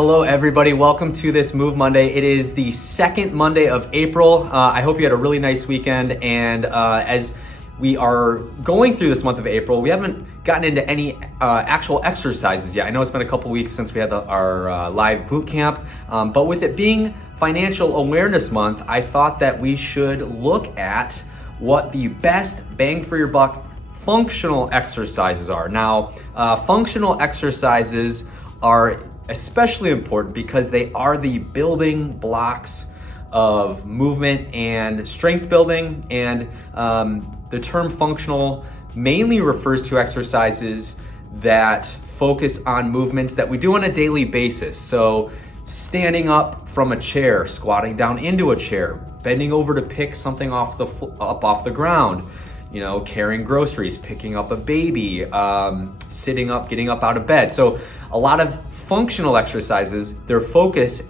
Hello everybody, welcome to this Move Monday. It is the second Monday of April. I hope you had a really nice weekend, and as we are going through this month of April, we haven't gotten into any actual exercises yet. I know it's been a couple weeks since we had our live boot camp, but with it being Financial Awareness Month, I thought that we should look at what the best bang for your buck functional exercises are. Now, functional exercises are especially important because they are the building blocks of movement and strength building, and the term functional mainly refers to exercises that focus on movements that we do on a daily basis. So standing up from a chair, squatting down into a chair, bending over to pick something off the ground, you know, carrying groceries, picking up a baby, sitting up, getting up out of bed. So a lot of functional exercises, their focus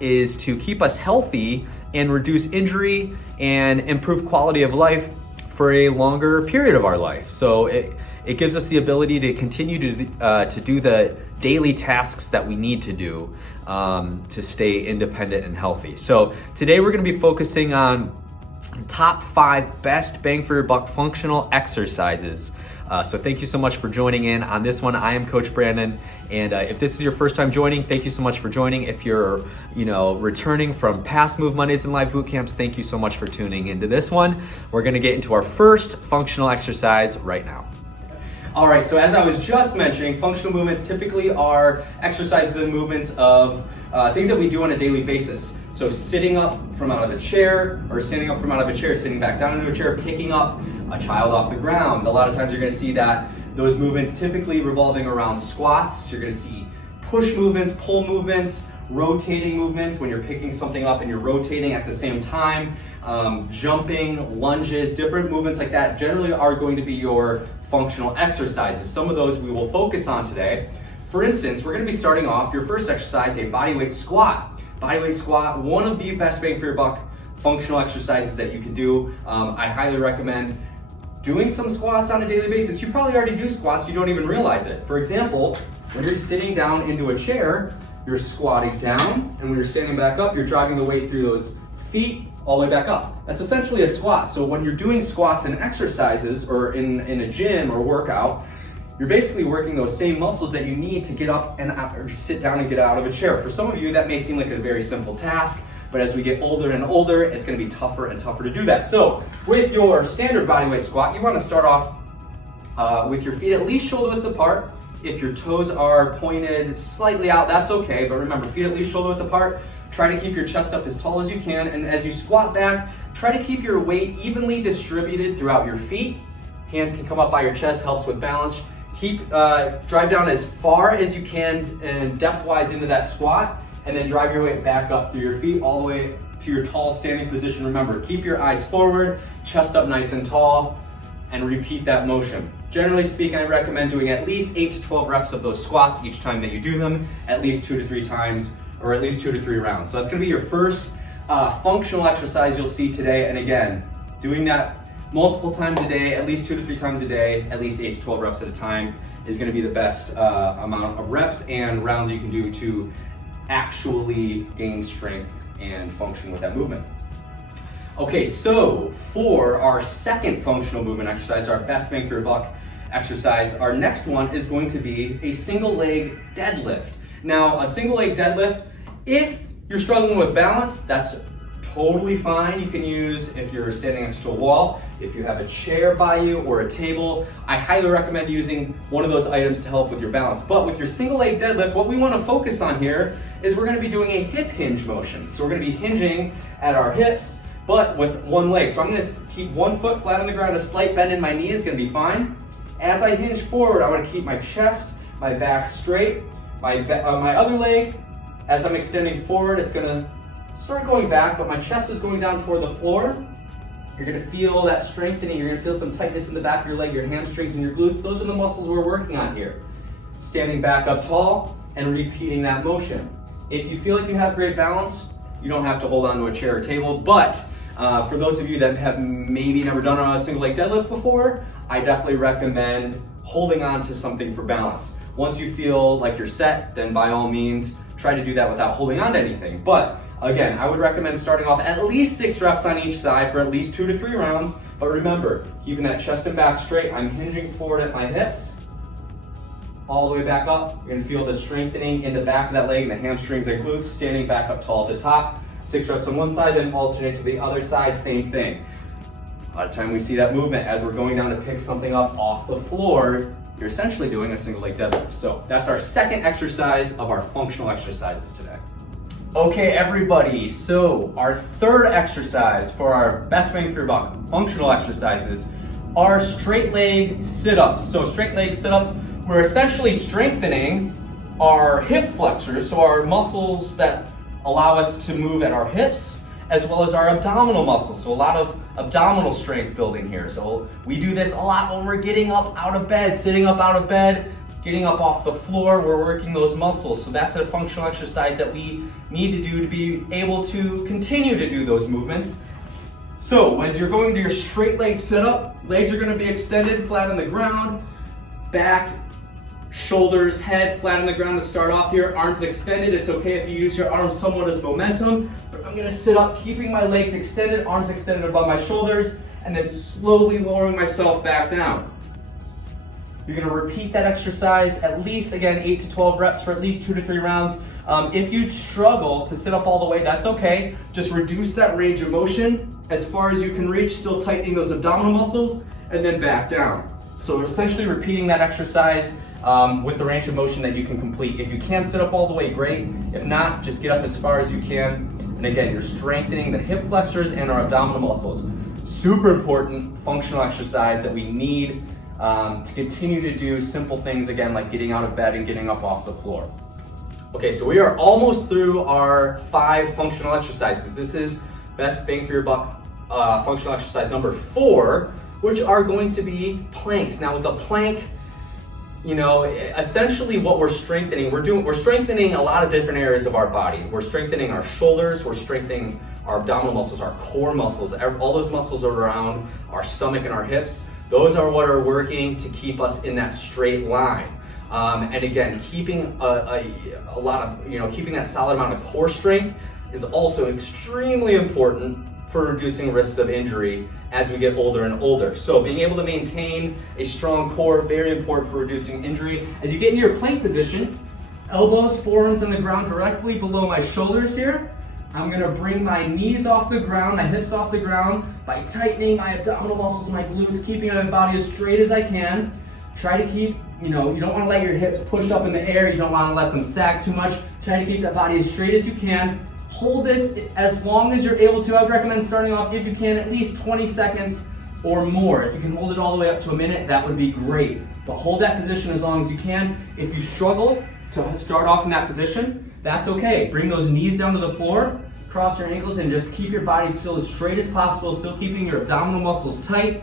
is to keep us healthy and reduce injury and improve quality of life for a longer period of our life. So it gives us the ability to continue to do the daily tasks that we need to do to stay independent and healthy. So today we're going to be focusing on top 5 best bang for your buck functional exercises. So thank you so much for joining in on this one. I am Coach Brandon, and if this is your first time joining, thank you so much for joining. If you're, returning from past Move Mondays and live boot camps, thank you so much for tuning into this one. We're gonna get into our first functional exercise right now. All right, so as I was just mentioning, functional movements typically are exercises and movements of things that we do on a daily basis. So sitting up from out of a chair, or standing up from out of a chair, sitting back down into a chair, picking up a child off the ground. A lot of times you're gonna see that those movements typically revolving around squats. You're gonna see push movements, pull movements, rotating movements when you're picking something up and you're rotating at the same time, jumping, lunges, different movements like that generally are going to be your functional exercises. Some of those we will focus on today. For instance, we're gonna be starting off your first exercise, a bodyweight squat. Bodyweight squat, one of the best bang for your buck functional exercises that you can do. I highly recommend doing some squats on a daily basis. You probably already do squats, you don't even realize it. For example, when you're sitting down into a chair, you're squatting down, and when you're standing back up, you're driving the weight through those feet all the way back up. That's essentially a squat. So when you're doing squats and exercises, or in a gym or workout, you're basically working those same muscles that you need to get up and out, or sit down and get out of a chair. For some of you, that may seem like a very simple task, but as we get older and older, it's gonna be tougher and tougher to do that. So with your standard bodyweight squat, you wanna start off with your feet at least shoulder width apart. If your toes are pointed slightly out, that's okay, but remember, feet at least shoulder width apart. Try to keep your chest up as tall as you can, and as you squat back, try to keep your weight evenly distributed throughout your feet. Hands can come up by your chest, helps with balance. Drive down as far as you can and depth-wise into that squat, and then drive your weight back up through your feet all the way to your tall standing position. Remember, keep your eyes forward, chest up nice and tall, and repeat that motion. Generally speaking, I recommend doing at least 8 to 12 reps of those squats each time that you do them, at least 2 to 3 times, or at least 2 to 3 rounds. So that's gonna be your first functional exercise you'll see today. And again, doing that multiple times a day, at least 2 to 3 times a day, at least 8 to 12 reps at a time is gonna be the best amount of reps and rounds you can do to actually gain strength and function with that movement. Okay, so for our second functional movement exercise, our best bang for your buck exercise, our next one is going to be a single leg deadlift. Now, a single leg deadlift, if you're struggling with balance, that's totally fine. You can use, if you're standing next to a wall, if you have a chair by you or a table, I highly recommend using one of those items to help with your balance. But with your single leg deadlift, what we want to focus on here is we're going to be doing a hip hinge motion. So we're going to be hinging at our hips, but with one leg. So I'm going to keep one foot flat on the ground, a slight bend in my knee is going to be fine. As I hinge forward, I want to keep my chest, my back straight, my other leg, as I'm extending forward, it's going to start going back, but my chest is going down toward the floor. You're gonna feel that strengthening. You're gonna feel some tightness in the back of your leg, your hamstrings and your glutes. Those are the muscles we're working on here. Standing back up tall and repeating that motion. If you feel like you have great balance, you don't have to hold on to a chair or table, but for those of you that have maybe never done a single leg deadlift before, I definitely recommend holding on to something for balance. Once you feel like you're set, then by all means, try to do that without holding on to anything. But again, I would recommend starting off at least 6 reps on each side for at least 2 to 3 rounds. But remember, keeping that chest and back straight, I'm hinging forward at my hips, all the way back up. You're gonna feel the strengthening in the back of that leg, the hamstrings and glutes, standing back up tall at the top. 6 reps on one side, then alternate to the other side, same thing. A lot of time we see that movement as we're going down to pick something up off the floor. You're essentially doing a single leg deadlift. So that's our second exercise of our functional exercises today. Okay, everybody, so our third exercise for our best bang for your buck functional exercises are straight leg sit-ups. So straight leg sit-ups, we're essentially strengthening our hip flexors, so our muscles that allow us to move at our hips, as well as our abdominal muscles. So a lot of abdominal strength building here. So we do this a lot when we're getting up out of bed, sitting up out of bed, getting up off the floor, we're working those muscles. So that's a functional exercise that we need to do to be able to continue to do those movements. So as you're going to your straight leg sit-up, legs are gonna be extended, flat on the ground, back, shoulders, head flat on the ground to start off here, arms extended. It's okay if you use your arms somewhat as momentum, but I'm gonna sit up, keeping my legs extended, arms extended above my shoulders, and then slowly lowering myself back down. You're gonna repeat that exercise at least, again, 8 to 12 reps for at least 2 to 3 rounds. If you struggle to sit up all the way, that's okay. Just reduce that range of motion as far as you can reach, still tightening those abdominal muscles, and then back down. So we're essentially repeating that exercise with the range of motion that you can complete. If you can sit up all the way, great. If not, just get up as far as you can. And again, you're strengthening the hip flexors and our abdominal muscles. Super important functional exercise that we need to continue to do simple things, again, like getting out of bed and getting up off the floor. Okay, so we are almost through our 5 functional exercises. This is best bang for your buck functional exercise number 4, which are going to be planks. Now with a plank, you know, essentially what we're strengthening, we're strengthening a lot of different areas of our body. We're strengthening our shoulders, we're strengthening our abdominal muscles, our core muscles, all those muscles around our stomach and our hips. Those are what are working to keep us in that straight line. And again, keeping a lot of, you know, keeping that solid amount of core strength is also extremely important for reducing risks of injury as we get older and older. So being able to maintain a strong core, very important for reducing injury. As you get into your plank position, elbows, forearms on the ground directly below my shoulders here. I'm gonna bring my knees off the ground, my hips off the ground by tightening my abdominal muscles, my glutes, keeping my body as straight as I can. Try to keep, you know, you don't wanna let your hips push up in the air, you don't wanna let them sag too much. Try to keep that body as straight as you can. Hold this as long as you're able to. I would recommend starting off, if you can, at least 20 seconds or more. If you can hold it all the way up to a minute, that would be great. But hold that position as long as you can. If you struggle to start off in that position, that's okay. Bring those knees down to the floor, cross your ankles, and just keep your body still as straight as possible, still keeping your abdominal muscles tight,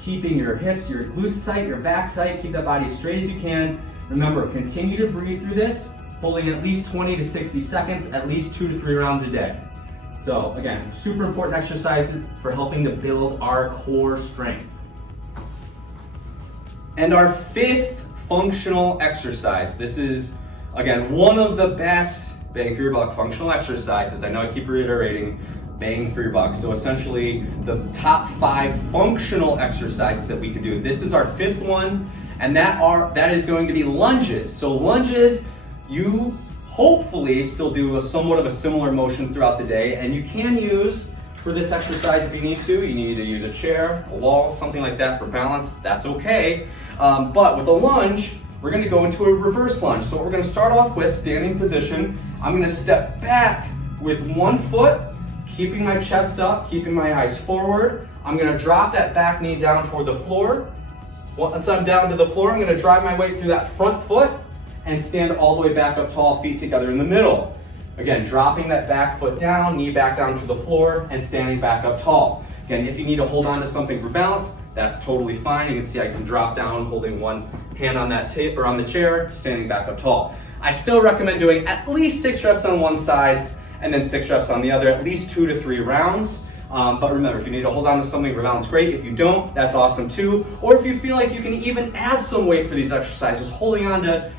keeping your hips, your glutes tight, your back tight. Keep that body as straight as you can. Remember, continue to breathe through this, holding at least 20 to 60 seconds, at least 2 to 3 rounds a day. So again, super important exercise for helping to build our core strength. And our 5th functional exercise. This is, again, one of the best bang for your buck functional exercises. I know I keep reiterating bang for your buck. So essentially the top 5 functional exercises that we can do. This is our 5th one, and that is going to be lunges. So lunges, you hopefully still do somewhat of a similar motion throughout the day, and you can use, for this exercise if you need to use a chair, a wall, something like that for balance, that's okay. But with a lunge, we're gonna go into a reverse lunge. So we're gonna start off with standing position. I'm gonna step back with one foot, keeping my chest up, keeping my eyes forward. I'm gonna drop that back knee down toward the floor. Once I'm down to the floor, I'm gonna drive my way through that front foot and stand all the way back up tall, feet together in the middle. Again, dropping that back foot down, knee back down to the floor, and standing back up tall. Again, if you need to hold on to something for balance, that's totally fine. You can see I can drop down, holding one hand on that tape or on the chair, standing back up tall. I still recommend doing at least 6 reps on one side and then 6 reps on the other, at least 2 to 3 rounds. But remember, if you need to hold on to something for balance, great. If you don't, that's awesome too. Or if you feel like you can even add some weight for these exercises, holding on to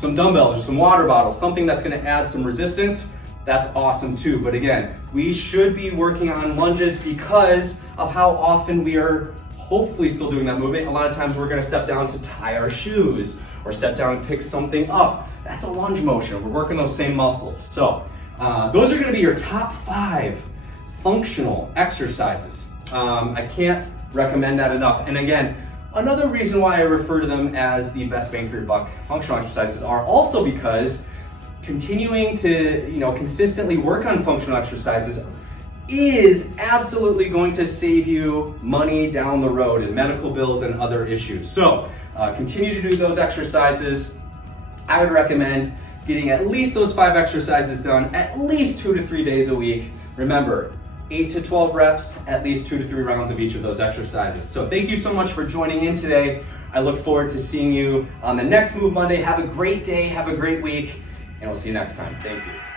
some dumbbells or some water bottles, something that's gonna add some resistance, that's awesome too. But again, we should be working on lunges because of how often we are hopefully still doing that movement. A lot of times we're gonna step down to tie our shoes or step down and pick something up. That's a lunge motion. We're working those same muscles. So those are gonna be your top 5 functional exercises. I can't recommend that enough. And again, another reason why I refer to them as the best bang for your buck functional exercises are also because continuing to, consistently work on functional exercises is absolutely going to save you money down the road in medical bills and other issues. So continue to do those exercises. I would recommend getting at least those 5 exercises done at least 2 to 3 days a week. Remember, 8 to 12 reps, at least 2 to 3 rounds of each of those exercises. So thank you so much for joining in today. I look forward to seeing you on the next Move Monday. Have a great day, have a great week, and we'll see you next time. Thank you.